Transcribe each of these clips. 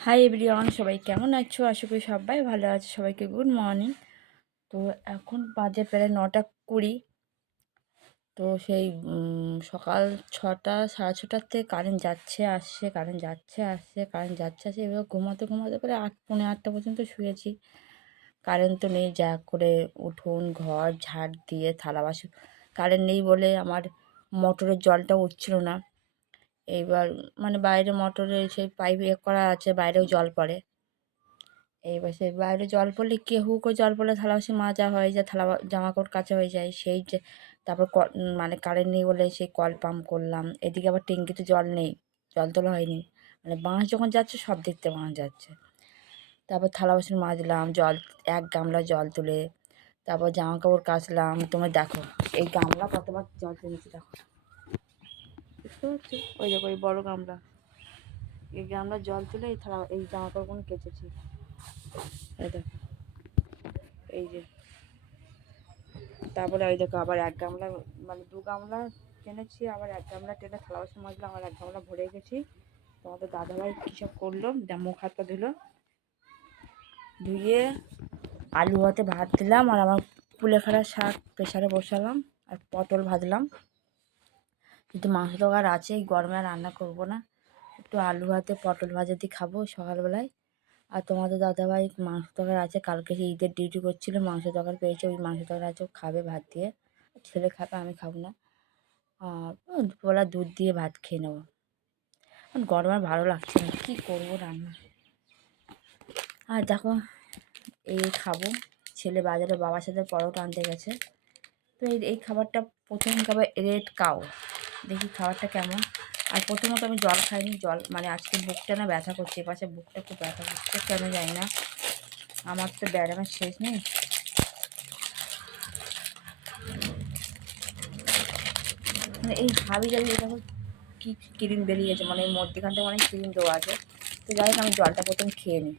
Hi everyone, সবাই কেমন আছো? আশা করি সবাই ভালো আছে। সবাইকে গুড মর্নিং। তো এখন বাজে প্রায় 9:20। তো সেই সকাল 6টা 6:30 থেকে কারেন্ট যাচ্ছে আসছে, কারেন্ট যাচ্ছে আসছে, কারেন্ট যাচ্ছে আসছে, এবার ঘুমাতে ঘুমাতে প্রায় 8 পৌনে 8টা পর্যন্ত শুয়েছি। কারেন্ট তো নেই, যা করে উঠোন ঘর ঝাড় দিয়ে থালা বাসন। কারেন্ট নেই বলে আমার মোটরের জলটা উঠছিল না। এইবার মানে বাইরে মোটরে সেই পাইপ করা আছে, বাইরেও জল পড়ে। এইবার সেই বাইরে জল পড়লে হু করে জল পড়লে থালা বাসন মাজা হয়ে যায়, জামা কাপড় কাচা হয়ে যায়। সেই যে তারপর মানে কারেন্ট নেই বলে সেই কল পাম্প করলাম। এদিকে আবার ট্যাঙ্কিতে জল নেই, জল তোলা হয়নি। মানে বাঁশ যখন যাচ্ছে সব দিক থেকে বাঁশ যাচ্ছে। তারপর থালা বাসন মাজলাম, জল 1 গামলা জল তুলে। তারপর জামা কাপড় কাচলাম। তোমার দেখো এই গামলা কতবার জল টেনেছি, দেখো বুঝতে পারছো? ওই দেখো এই বড় গামলা, এই গামলা জল তুলে এই জামা কাপড়গুলো কেচেছি। এই দেখো, এই যে। তারপরে ওই দেখো আবার 1 গামলা, মানে 2 গামলা টেনেছি, আবার 1 গামলা টেনে থালা বাসন মাজলাম, আবার 1 গামলা ভরে গেছি। তোমাদের দাদাভাই কী সব করলো, মুখ হাত পা ধুলো, ধুয়ে আলু ভাতে ভাত দিলাম, আর আমার কুলেখাড়া শাক প্রেশারে বসালাম, আর পটল ভাজলাম। কিন্তু মাংস তো আর আছে, এই গরমে আর রান্না করবো না। একটু আলু ভাতে পটল ভাজা দিয়ে খাবো সকালবেলায়। আর তোমাদের দাদাভাই মাংস তরকারি আছে, কালকে সে ঈদের ডিউটি করছিল, মাংস তরকারি পেয়েছে, ওই মাংস তরকারি আছে, ও খাবে ভাত দিয়ে। ছেলে খাবে, আমি খাবো না। আর দুপুরবেলা দুধ দিয়ে ভাত খেয়ে নেবো। গরম আর ভালো লাগছে না, কী করবো রান্না। আর দেখো এই খাবো। ছেলে বাজারে বাবার সাথে পরোটা আনতে গেছে। তো এই খাবারটা প্রথম খাবার রেড কাউ। দেখি খাবারটা কেমন। আর প্রথমত আমি জল খাইনি, জল মানে আজকে বুকটা না ব্যথা করছে, এপাশে বুকটা খুব ব্যথা করছে, কেন জানি না। আমার তো ব্যায়ামের শেষ নেই। মানে এই হাবি জাবি এটা কী ক্রিম বেরিয়েছে, মানে এই মধ্যখানটা অনেক ক্রিম দেওয়া আছে। তো যাই হোক, আমি জলটা প্রথম খেয়ে নিই।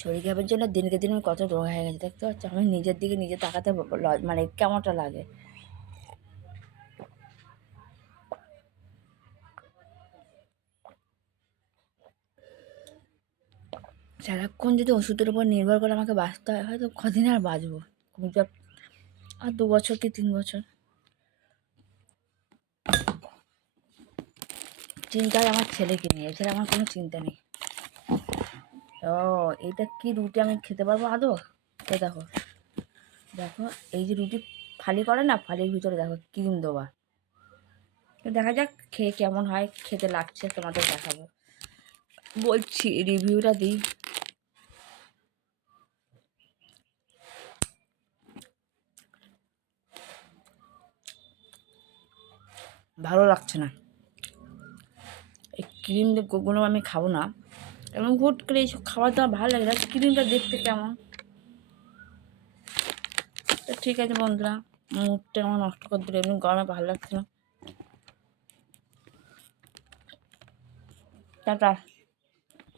শরীর খারাপের জন্য দিনকে দিন আমি কত রোগ হয়ে গেছে, দেখতে পাচ্ছি। আমি নিজের দিকে নিজে তাকাতে মানে কেমনটা লাগে। সারাক্ষণ যদি ওষুধের উপর নির্ভর করে আমাকে বাঁচতে হয়, হয়তো কদিন আর বাঁচবো, আর 2 বছর কি 3 বছর। চিন্তায় আমার ছেলেকে নিয়ে, এছাড়া আমার কোনো চিন্তা নেই। ও, এইটা কি রুটি আমি খেতে পারবো আদৌ? এ দেখো, দেখো এই যে রুটি ফালি করে না, ফালির ভিতরে দেখো ক্রিম দেওয়া। দেখা যাক খেয়ে কেমন হয়, খেতে লাগছে তোমাদের দেখাবো, বলছি রিভিউটা দিই। ভালো লাগছে না, এই ক্রিমগুলো আমি খাবো না। এবং হুট করে এইসব খাবার দাবার ভালো লাগে না, ক্রিমটা দেখতে কেমন। তো ঠিক আছে বন্ধুরা, মুডটা আমার নষ্ট করে দিল, এমনি গরমে ভালো লাগছে না। টাটা।